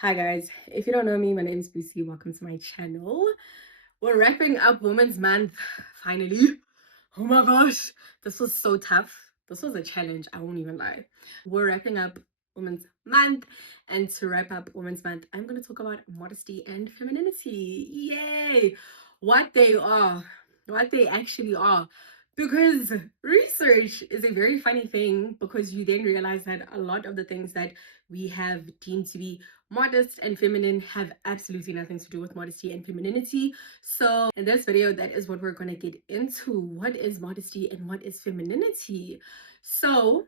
Hi guys, if you don't know me, my name is Lucy. Welcome to my channel. We're wrapping up Women's Month finally. Oh my gosh, this was so tough. This was a challenge, I won't even lie. We're wrapping up Women's Month, and to wrap up Women's Month, I'm going to talk about modesty and femininity. Yay! What they are, what they actually are. Because research is a very funny thing, because you then realize that a lot of the things that we have deemed to be modest and feminine have absolutely nothing to do with modesty and femininity. So in this video, that is what we're going to get into. What is modesty and what is femininity? So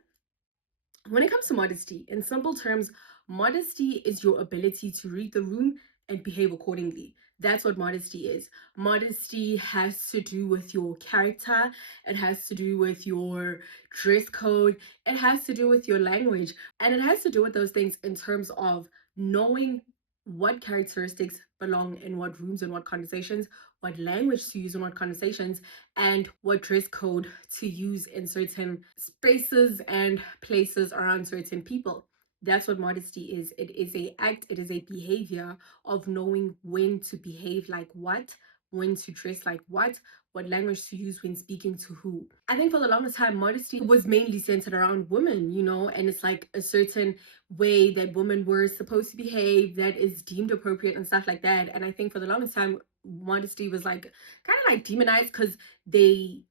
when it comes to modesty, in simple terms, modesty is your ability to read the room and behave accordingly. That's what modesty is. Modesty has to do with your character, it has to do with your dress code, it has to do with your language, and it has to do with those things in terms of knowing what characteristics belong in what rooms and what conversations, what language to use in what conversations, and what dress code to use in certain spaces and places around certain people. That's what modesty is. It is a act, it is a behavior of knowing when to behave like what, when to dress like what language to use when speaking to who. I think for the longest time, modesty was mainly centered around women, and it's like a certain way that women were supposed to behave that is deemed appropriate and stuff like that. And I think for the longest time, modesty was like kind of like demonized, because they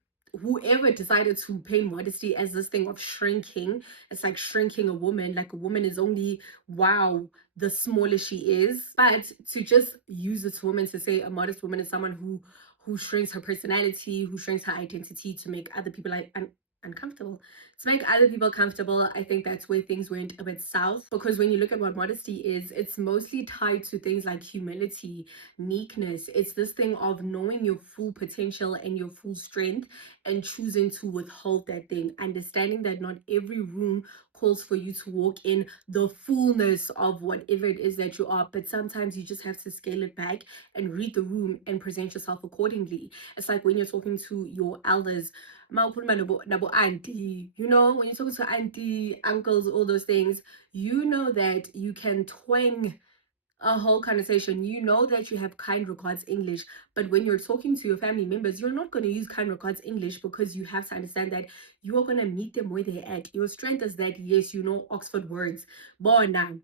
whoever decided to paint modesty as this thing of shrinking. It's like shrinking a woman, like a woman is only, wow, the smaller she is. But to just use this woman to say a modest woman is someone who shrinks her personality, who shrinks her identity to make other people like uncomfortable, to make other people comfortable. I think that's where things went a bit south, because when you look at what modesty is, it's mostly tied to things like humility, meekness. It's this thing of knowing your full potential and your full strength and choosing to withhold that thing, understanding that not every room calls for you to walk in the fullness of whatever it is that you are, but sometimes you just have to scale it back and read the room and present yourself accordingly. It's like when you're talking to your elders, auntie, when you're talking to auntie, uncles, all those things, you know that you can twang a whole conversation. You know that you have kind regards English, but when you're talking to your family members, you're not going to use kind regards English, because you have to understand that you are going to meet them where they're at. Your strength is that, yes, you know Oxford words. Bona,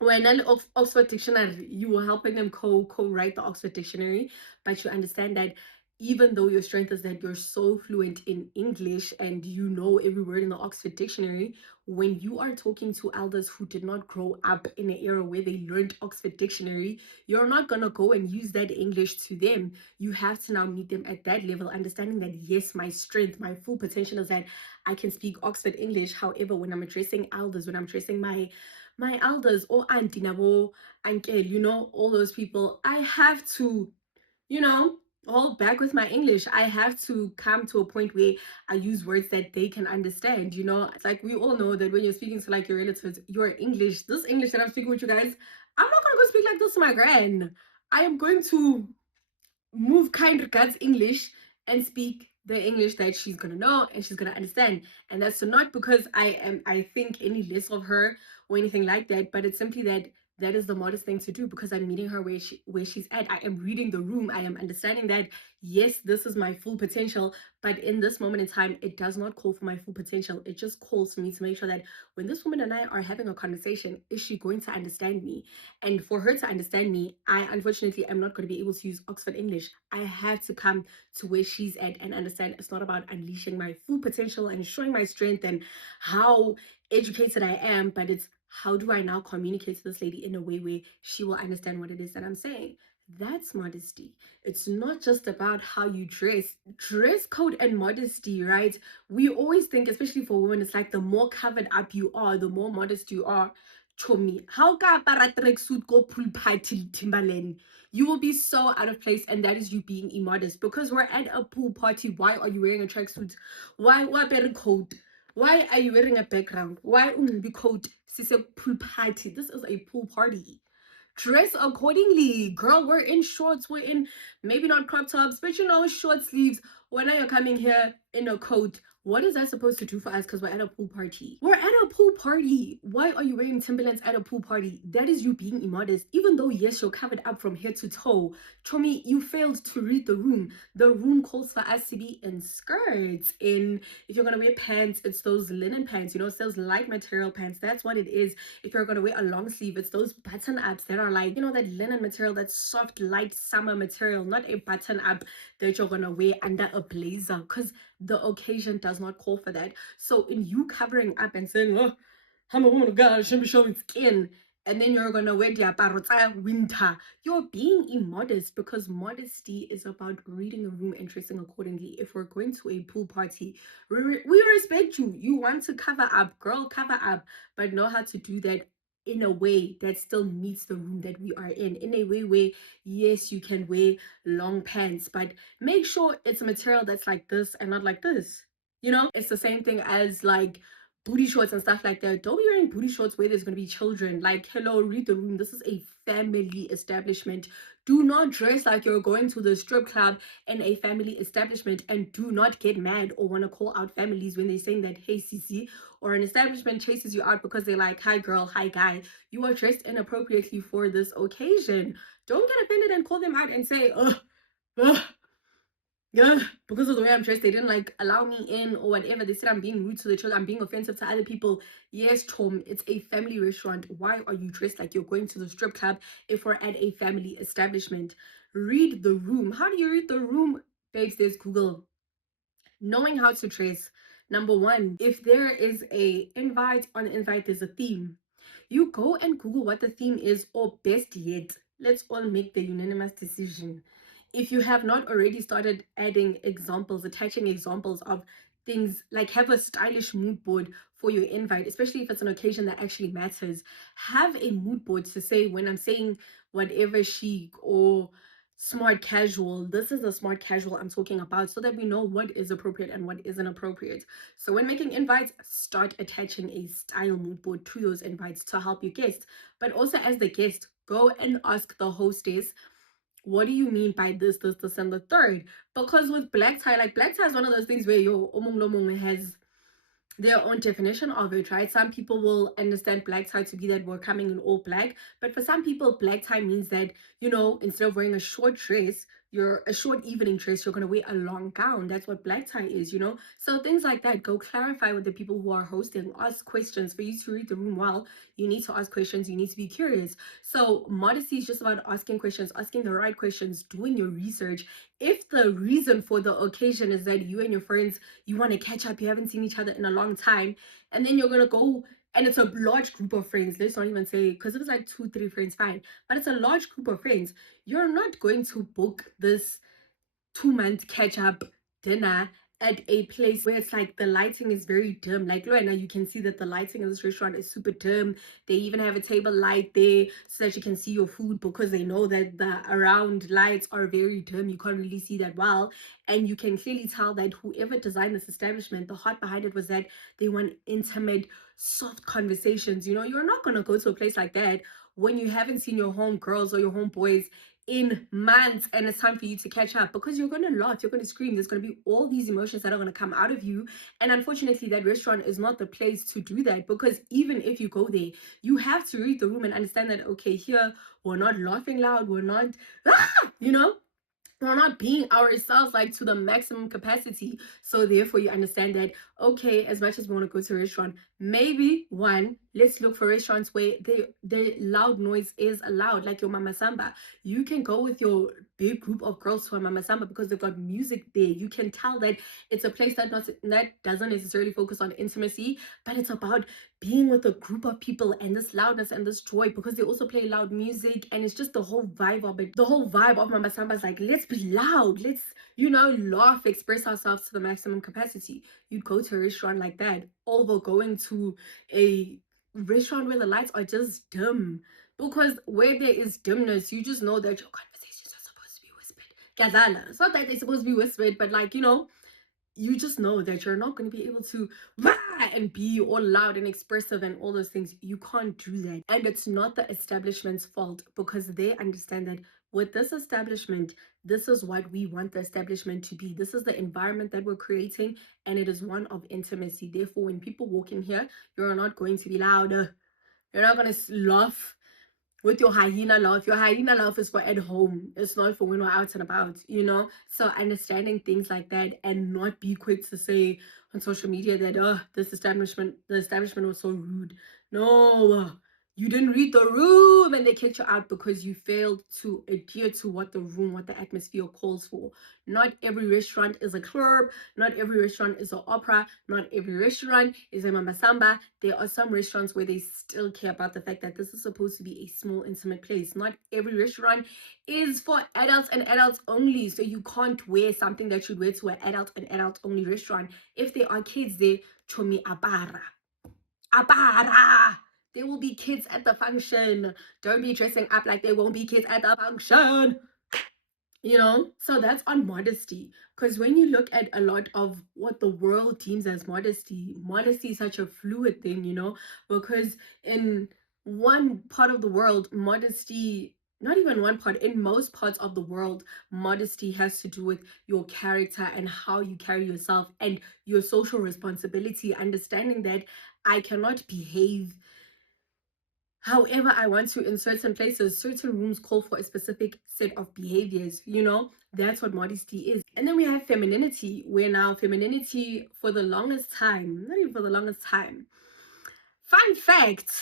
when an Oxford dictionary, you are helping them co-write the Oxford dictionary, but you understand that even though your strength is that you're so fluent in English and you know every word in the Oxford dictionary, when you are talking to elders who did not grow up in an era where they learned Oxford dictionary, you're not gonna go and use that English to them. You have to now meet them at that level, understanding that, yes, my strength, my full potential is that I can speak Oxford English. However, when I'm addressing elders, when I'm addressing my elders or auntie nabo, uncle, all those people, I have to, hold back with my English. I have to come to a point where I use words that they can understand. It's like we all know that when you're speaking to like your relatives, your English, this English that I'm speaking with you guys, I'm not gonna go speak like this to my gran. I am going to move kind regards English and speak the English that she's gonna know and she's gonna understand. And that's not because I think any less of her or anything like that, but it's simply that that is the modest thing to do, because I'm meeting her where she's at. I am reading the room. I am understanding that, yes, this is my full potential, but in this moment in time, it does not call for my full potential. It just calls for me to make sure that when this woman and I are having a conversation, is she going to understand me? And for her to understand me, I unfortunately am not going to be able to use Oxford English. I have to come to where she's at and understand it's not about unleashing my full potential and showing my strength and how educated I am, but it's how do I now communicate to this lady in a way where she will understand what it is that I'm saying. That's modesty. It's not just about how you dress code and modesty, right? We always think, especially for women, it's like the more covered up you are, the more modest you are. Chomi, how ka apara tracksuit go pool party Timberland? You will be so out of place, and that is you being immodest, because we're at a pool party. Why are you wearing a tracksuit? Why wearing coat? Why are you wearing a background? Why be coat? This is a pool party. This is a pool party. Dress accordingly, girl. We're in shorts. We're in maybe not crop tops, but short sleeves. When are you coming here in a coat? What is that supposed to do for us? Because we're at a pool party. We're at a pool party. Why are you wearing Timberlands at a pool party? That is you being immodest. Even though, yes, you're covered up from head to toe. Chomi, you failed to read the room. The room calls for us to be in skirts. If you're going to wear pants, it's those linen pants, it's those light material pants. That's what it is. If you're going to wear a long sleeve, it's those button ups that are like, that linen material, that soft, light summer material, not a button up that you're going to wear under a blazer. Because the occasion does not call for that. So in you covering up and saying, oh, I'm a woman of God, I shouldn't be showing skin, and then you're gonna wear the winter, you're being immodest, because modesty is about reading the room and dressing accordingly. If we're going to a pool party, we respect you. You want to cover up, girl, cover up, but know how to do that in a way that still meets the room that we are in a way where, yes, you can wear long pants, but make sure it's a material that's like this and not like this. It's the same thing as like booty shorts and stuff like that. Don't be wearing booty shorts where there's going to be children. Like, hello, read the room. This is a family establishment. Do not dress like you're going to the strip club in a family establishment, and do not get mad or want to call out families when they're saying that, hey, Cece, or an establishment chases you out because they're like, hi, girl, hi, guy. You are dressed inappropriately for this occasion. Don't get offended and call them out and say, ugh, yeah, because of the way I'm dressed, they didn't like allow me in or whatever. They said I'm being rude to the children, I'm being offensive to other people. Yes, Tom, it's a family restaurant. Why are you dressed like you're going to the strip club if we're at a family establishment? Read the room. How do you read the room? Babes, there's Google. Knowing how to dress. Number one, if there is a invite, on invite there's a theme. You go and Google what the theme is, or best yet, let's all make the unanimous decision. If you have not already started adding examples, attaching examples of things, like have a stylish mood board for your invite, especially if it's an occasion that actually matters. Have a mood board to say, when I'm saying whatever chic or smart casual, this is the smart casual I'm talking about, so that we know what is appropriate and what isn't appropriate. So when making invites, start attaching a style mood board to those invites to help your guest. But also, as the guest, go and ask the hostess, what do you mean by this, and the third? Because with black tie, like black tie is one of those things where your omong lomong has their own definition of it, right? Some people will understand black tie to be that we're coming in all black, but for some people, black tie means that, instead of wearing a short dress, you're a short evening dress, you're gonna wear a long gown. That's what black tie is. So things like that, go clarify with the people who are hosting. Ask questions. For you to read the room well, you need to ask questions, you need to be curious. So modesty is just about asking questions, asking the right questions, doing your research. If the reason for the occasion is that you and your friends, you want to catch up, you haven't seen each other in a long time, and then you're gonna go, and it's a large group of friends, let's not even say, because if it's like 2 3 friends, fine, but it's a large group of friends, you're not going to book this 2 month catch up dinner at a place where it's like the lighting is very dim. Like Luana, you can see that the lighting in this restaurant is super dim. They even have a table light there so that you can see your food, because they know that the around lights are very dim. You can't really see that well. And you can clearly tell that whoever designed this establishment, the heart behind it was that they want intimate, soft conversations. You're not going to go to a place like that when you haven't seen your home girls or your home boys in months, and it's time for you to catch up, because you're going to laugh, you're going to scream, there's going to be all these emotions that are going to come out of you. And unfortunately, that restaurant is not the place to do that, because even if you go there, you have to read the room and understand that, okay, here we're not laughing loud, we're not we're not being ourselves like to the maximum capacity. So therefore you understand that, okay, as much as we want to go to a restaurant, maybe one, let's look for restaurants where the loud noise is allowed, like your mama samba. You can go with your big group of girls to a mama samba because they've got music there. You can tell that it's a place that doesn't necessarily focus on intimacy, but it's about being with a group of people and this loudness and this joy, because they also play loud music, and it's just the whole vibe of it. The whole vibe of Mama Samba is like, let's be loud, let's laugh, express ourselves to the maximum capacity. You'd go to a restaurant like that over going to a restaurant where the lights are just dim, because where there is dimness, you just know that your conversations are supposed to be whispered. Kazala, it's not that they're supposed to be whispered, but like, you just know that you're not going to be able to rah, and be all loud and expressive and all those things. You can't do that. And it's not the establishment's fault, because they understand that with this establishment, this is what we want the establishment to be. This is the environment that we're creating, and it is one of intimacy. Therefore, when people walk in here, you're not going to be louder. You're not going to laugh with your hyena laugh. Your hyena laugh is for at home. It's not for when we're out and about, you know? So understanding things like that and not be quick to say on social media that, oh, the establishment was so rude. No, you didn't read the room and they kicked you out because you failed to adhere to what what the atmosphere calls for. Not every restaurant is a club. Not every restaurant is an opera. Not every restaurant is a mamba samba. There are some restaurants where they still care about the fact that this is supposed to be a small, intimate place. Not every restaurant is for adults and adults only. So you can't wear something that you'd wear to an adult and adult only restaurant. If there are kids there, chomi abara. Abara! There will be kids at the function. Don't be dressing up like there won't be kids at the function. You know, so that's on modesty. Because when you look at a lot of what the world deems as modesty, modesty is such a fluid thing, you know, because in one part of the world, modesty, not even one part, in most parts of the world, modesty has to do with your character and how you carry yourself and your social responsibility, understanding that I cannot behave however I want to in certain places. Certain rooms call for a specific set of behaviors, you know. That's what modesty is. And then we have femininity, where now femininity, for the longest time, not even for the longest time, fun fact,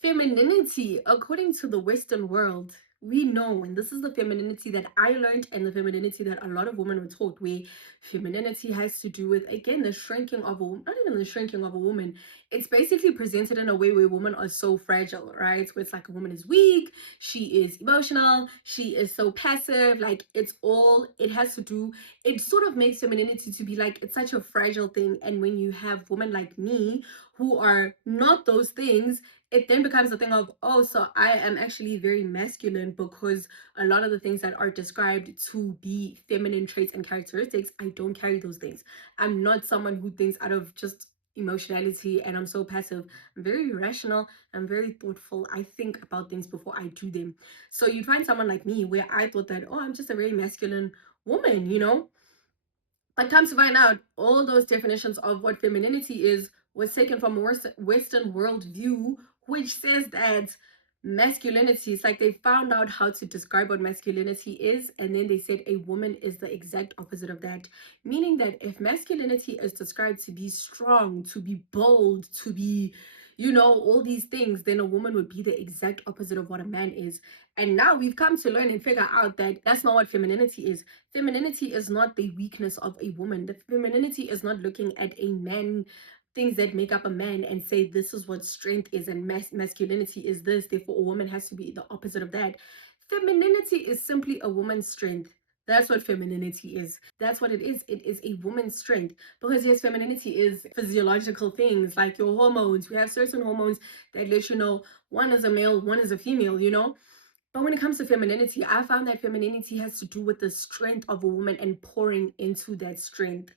femininity, according to the Western world, we know, and this is the femininity that I learned and the femininity that a lot of women were taught, where femininity has to do with, again, the shrinking of a woman, not even the shrinking of a woman. It's basically presented in a way where women are so fragile, right? Where it's like a woman is weak, she is emotional, she is so passive, like it has to do, it sort of makes femininity to be like, it's such a fragile thing. And when you have women like me who are not those things, it then becomes a thing of, oh, so I am actually very masculine, because a lot of the things that are described to be feminine traits and characteristics, I don't carry those things. I'm not someone who thinks out of just emotionality and I'm so passive. I'm very rational. I'm very thoughtful. I think about things before I do them. So you'd find someone like me where I thought that, oh, I'm just a very masculine woman, you know? But come to find out, all those definitions of what femininity is was taken from a Western world view, which says that masculinity is like, they found out how to describe what masculinity is, and then they said a woman is the exact opposite of that. Meaning that if masculinity is described to be strong, to be bold, to be, you know, all these things, then a woman would be the exact opposite of what a man is. And now we've come to learn and figure out that that's not what femininity is. Femininity is not the weakness of a woman. The femininity is not looking at a man, things that make up a man, and say this is what strength is and masculinity is this, therefore a woman has to be the opposite of that. Femininity is simply a woman's strength. That's what femininity is. That's what it is. It is a woman's strength. Because yes, femininity is physiological things like your hormones. We have certain hormones that let you know one is a male, one is a female, you know. But when it comes to femininity, I found that femininity has to do with the strength of a woman and pouring into that strength.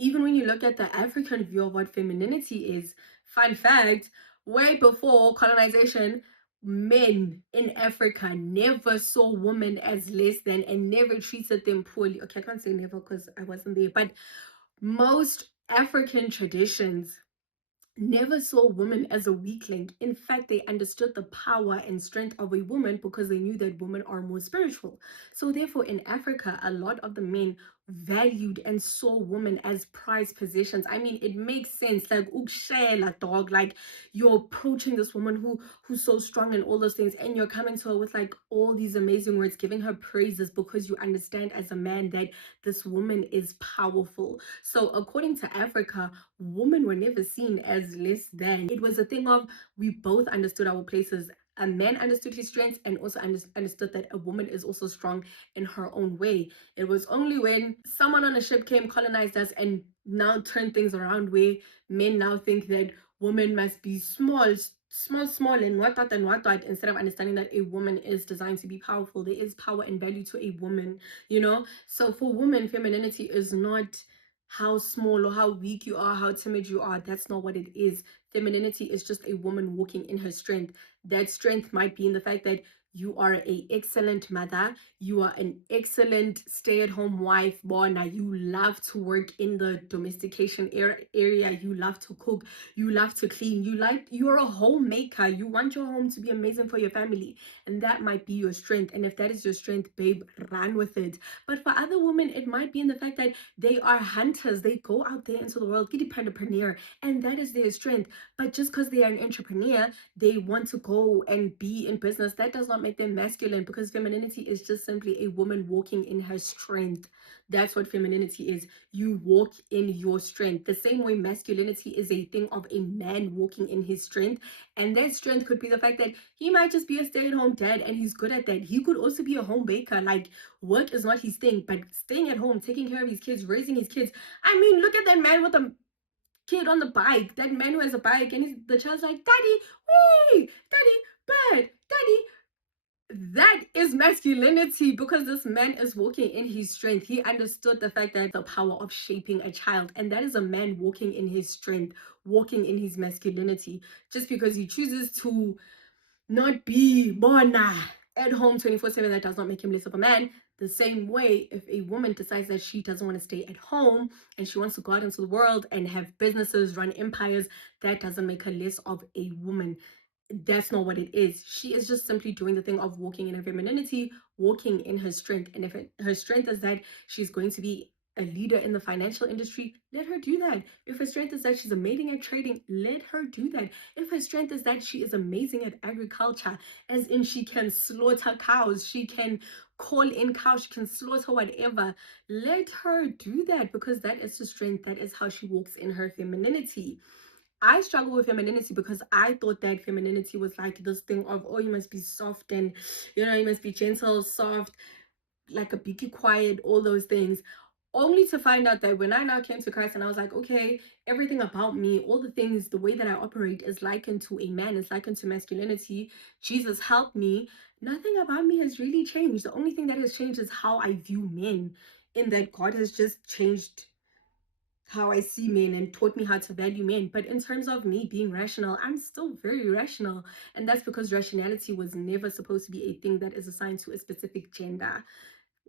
Even when you look at the African view of what femininity is, fun fact, way before colonization, men in Africa never saw women as less than and never treated them poorly. Okay, I can't say never because I wasn't there, but most African traditions never saw women as a weak link. In fact, they understood the power and strength of a woman because they knew that women are more spiritual. So therefore, in Africa, a lot of the men valued and saw women as prized possessions. I mean, it makes sense. Like ukshela dog, like you're approaching this woman who's so strong and all those things, and you're coming to her with like all these amazing words, giving her praises because you understand as a man that this woman is powerful. So according to Africa, women were never seen as less than. It was a thing of, we both understood our places. A man understood his strengths and also understood that a woman is also strong in her own way. It was only when someone on a ship came, colonized us, and now turned things around where men now think that women must be small, and what, instead of understanding that a woman is designed to be powerful. There is power and value to a woman, you know? So for women, femininity is not how small or how weak you are, how timid you are. That's not what it is. Femininity is just a woman walking in her strength. That strength might be in the fact that you are a excellent mother, you are an excellent stay-at-home wife, Bona. You love to work in the domestication area, you love to cook, you love to clean, you're a homemaker, you want your home to be amazing for your family, and that might be your strength. And if that is your strength, babe, run with it. But for other women, it might be in the fact that they are hunters, they go out there into the world, get entrepreneur, and that is their strength. But just because they are an entrepreneur, they want to go and be in business, that does not make them masculine, because femininity is just simply a woman walking in her strength. That's what femininity is. You walk in your strength. The same way masculinity is a thing of a man walking in his strength. And that strength could be the fact that he might just be a stay-at-home dad and he's good at that. He could also be a home baker. Like, work is not his thing, but staying at home, taking care of his kids, raising his kids. I mean, look at that man with a kid on the bike, that man who has a bike, and the child's like, daddy, wee, daddy, bird, daddy. That is masculinity, because this man is walking in his strength. He understood the fact that the power of shaping a child, and that is a man walking in his strength, walking in his masculinity. Just because he chooses to not be bona at home 24/7, that does not make him less of a man. The same way, if a woman decides that she doesn't want to stay at home and she wants to go out into the world and have businesses, run empires, that doesn't make her less of a woman. That's not what it is. She is just simply doing the thing of walking in her femininity, walking in her strength. And if her strength is that she's going to be a leader in the financial industry, let her do that. If her strength is that she's amazing at trading, let her do that. If her strength is that she is amazing at agriculture, as in she can slaughter cows, she can call in cows, she can slaughter whatever, let her do that, because that is the strength. That is how she walks in her femininity. I struggle with femininity because I thought that femininity was like this thing of, oh, you must be soft and, you must be gentle, soft, like a biggie quiet, all those things. Only to find out that when I now came to Christ and I was like, okay, everything about me, all the things, the way that I operate is likened to a man, is likened to masculinity. Jesus helped me. Nothing about me has really changed. The only thing that has changed is how I view men, in that God has just changed how I see men and taught me how to value men. But in terms of me being rational, I'm still very rational. And that's because rationality was never supposed to be a thing that is assigned to a specific gender.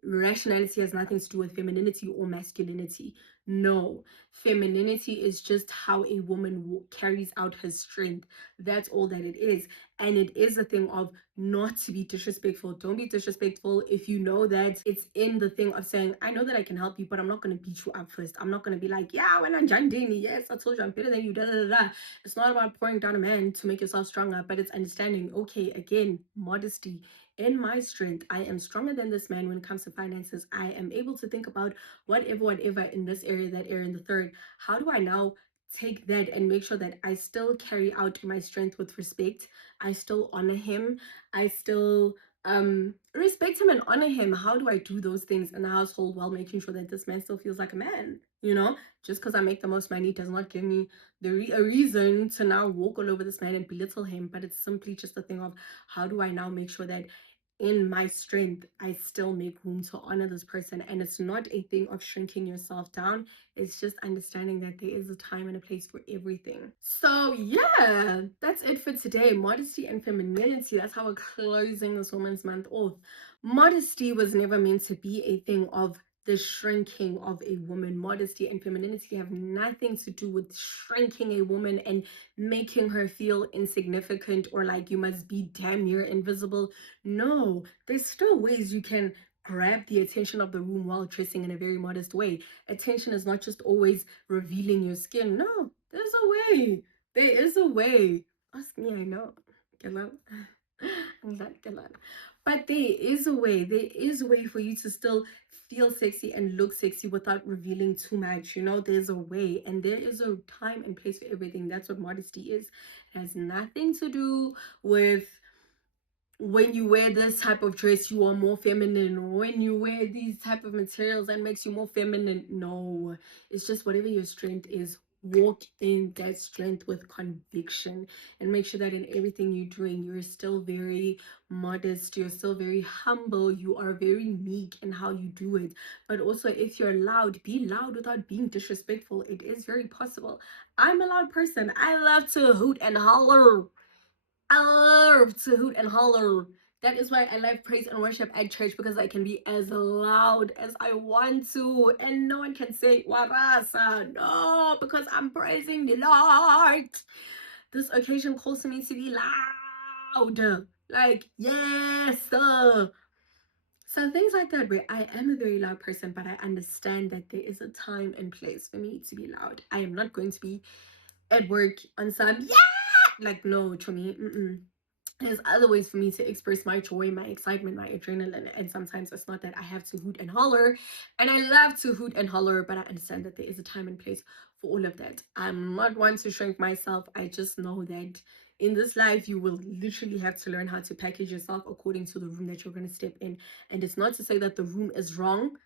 Rationality has nothing to do with femininity or masculinity. No, femininity is just how a woman carries out her strength. That's all that it is. And it is a thing of not to be disrespectful. Don't be disrespectful if you know that it's in the thing of saying, I know that I can help you, but I'm not going to beat you up first. I'm not going to be like, yeah, when I'm John Danny, yes, I told you I'm better than you, da da da da. It's not about pouring down a man to make yourself stronger, but it's understanding, okay, again, modesty. In my strength, I am stronger than this man when it comes to finances. I am able to think about whatever in this area, that area, in the third. How do I now take that and make sure that I still carry out my strength with respect? I still honor him. I still respect him and honor him. How do I do those things in the household while making sure that this man still feels like a man? Just because I make the most money does not give me a reason to now walk all over this man and belittle him. But it's simply just a thing of, how do I now make sure that in my strength, I still make room to honor this person? And it's not a thing of shrinking yourself down. It's just understanding that there is a time and a place for everything. So yeah, that's it for today. Modesty and femininity. That's how we're closing this Women's Month off. Modesty was never meant to be a thing of the shrinking of a woman. Modesty and femininity have nothing to do with shrinking a woman and making her feel insignificant or like you must be damn near invisible. No, there's still ways you can grab the attention of the room while dressing in a very modest way. Attention is not just always revealing your skin. No, there's a way. There is a way. Ask me, I know. Get out. But there is a way. There is a way for you to still feel sexy and look sexy without revealing too much. There's a way, and there is a time and place for everything. That's what modesty is. It has nothing to do with when you wear this type of dress you are more feminine, or when you wear these type of materials that makes you more feminine. No, it's just whatever your strength is, walk in that strength with conviction, and make sure that in everything you're doing, you're still very modest, you're still very humble, you are very meek in how you do it. But also, if you're loud, be loud without being disrespectful. It is very possible. I'm a loud person. I love to hoot and holler. I love to hoot and holler. That is why I love praise and worship at church, because I can be as loud as I want to, and no one can say warasa. No, because I'm praising the Lord. This occasion calls me to be loud. Like, yes, sir. So things like that, where I am a very loud person, but I understand that there is a time and place for me to be loud. I am not going to be at work on some, yeah, like, no, to me, there's other ways for me to express my joy, my excitement, my adrenaline. And sometimes it's not that I have to hoot and holler. And I love to hoot and holler, but I understand that there is a time and place for all of that. I'm not one to shrink myself. I just know that in this life, you will literally have to learn how to package yourself according to the room that you're going to step in. And it's not to say that the room is wrong.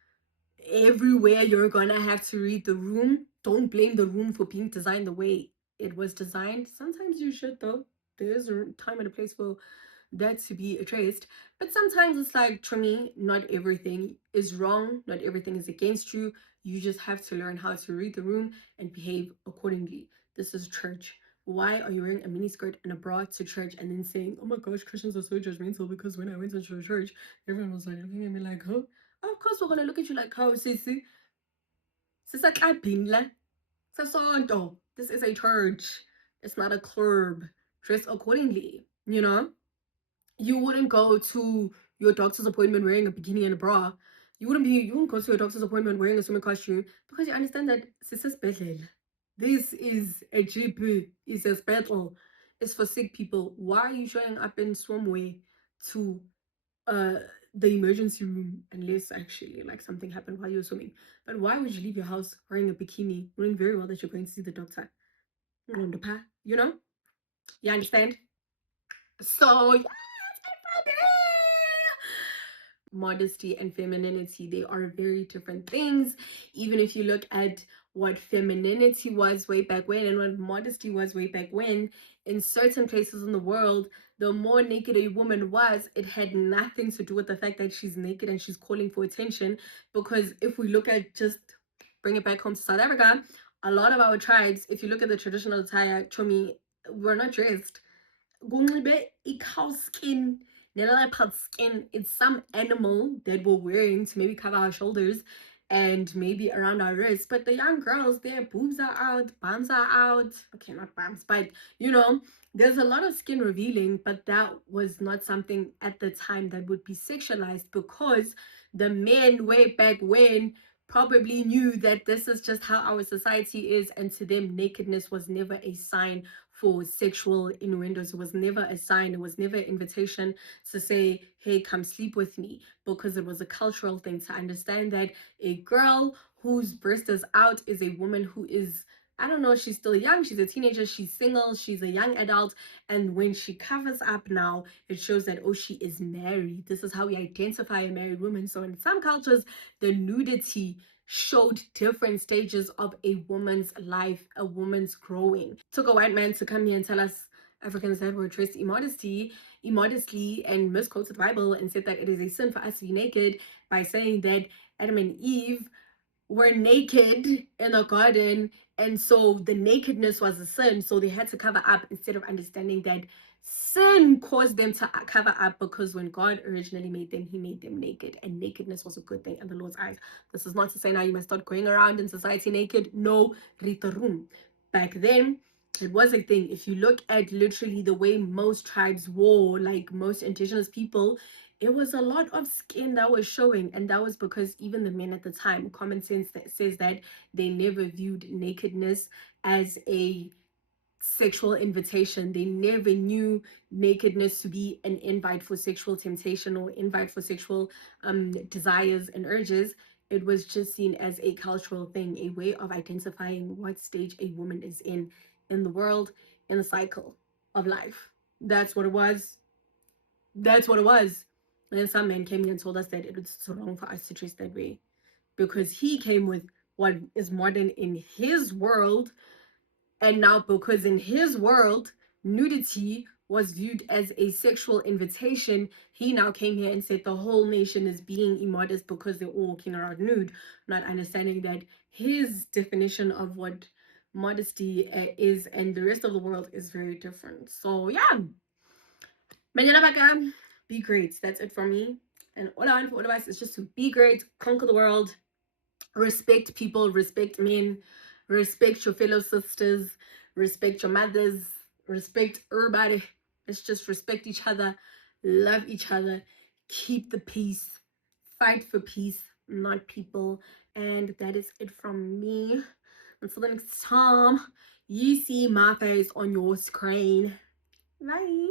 Everywhere you're going to have to read the room. Don't blame the room for being designed the way it was designed. Sometimes you should, though. There is a time and a place for that to be addressed. But sometimes it's like, to me, not everything is wrong, not everything is against you. You just have to learn how to read the room and behave accordingly. This is church. Why are you wearing a miniskirt and a bra to church and then saying, oh my gosh, Christians are so judgmental? Because when I went into church, everyone was like looking at me like, huh? Of course we're gonna look at you like, how, sissy? Sisakabinla. Sasonto. This is a church. It's not a club. Dress accordingly, you know? You wouldn't go to your doctor's appointment wearing a bikini and a bra. You wouldn't go to your doctor's appointment wearing a swimming costume, because you understand that this is a GP, it's a hospital, it's for sick people. Why are you showing up in swimwear to uh the emergency room, unless actually like something happened while you were swimming? But why would you leave your house wearing a bikini, knowing very well that you're going to see the doctor? You know? You understand? So modesty and femininity, they are very different things. Even if you look at what femininity was way back when and what modesty was way back when, in certain places in the world, the more naked a woman was, it had nothing to do with the fact that she's naked and she's calling for attention. Because if we look at, just bring it back home to South Africa, a lot of our tribes, if you look at the traditional attire, chomi, we're not dressed. Kunxibe i-cow skin, leopard skin. It's some animal that we're wearing to maybe cover our shoulders and maybe around our wrists. But the young girls, their boobs are out, bums are out. Okay, not bums, but you know, there's a lot of skin revealing, but that was not something at the time that would be sexualized, because the men way back when probably knew that this is just how our society is, and to them nakedness was never a sign for sexual innuendos. It was never a sign, it was never an invitation to say, hey, come sleep with me, because it was a cultural thing to understand that a girl whose breast is out is a woman who is, I don't know, she's still young, she's a teenager, she's single, she's a young adult. And when she covers up now, it shows that, oh, she is married. This is how we identify a married woman. So in some cultures, the nudity showed different stages of a woman's life, a woman's growing. Took a white man to come here and tell us Africans that were dressed immodestly, and misquoted the Bible and said that it is a sin for us to be naked, by saying that Adam and Eve were naked in the garden, and so the nakedness was a sin, so they had to cover up, instead of understanding that sin caused them to cover up, because when God originally made them, he made them naked, and nakedness was a good thing in the Lord's eyes. This is not to say now you must start going around in society naked. No, read the room. Back then it was a thing. If you look at literally the way most tribes wore, like most indigenous people, it was a lot of skin that was showing, and that was because even the men at the time, common sense that says that they never viewed nakedness as a sexual invitation. They never knew nakedness to be an invite for sexual temptation or invite for sexual desires and urges. It was just seen as a cultural thing, a way of identifying what stage a woman is in the world, in the cycle of life. That's what it was. That's what it was. And then some man came here and told us that it was wrong for us to dress that way, because he came with what is modern in his world, And now, because in his world, nudity was viewed as a sexual invitation, he now came here and said the whole nation is being immodest because they're all walking around nude, not understanding that his definition of what modesty is and the rest of the world is very different. So yeah, be great. That's it for me. And all I want for all of us is just to be great, conquer the world, respect people, respect men, respect your fellow sisters, respect your mothers, respect everybody. Let's just respect each other, love each other, keep the peace, fight for peace, not people. And that is it from me. Until the next time, you see my face on your screen. Bye.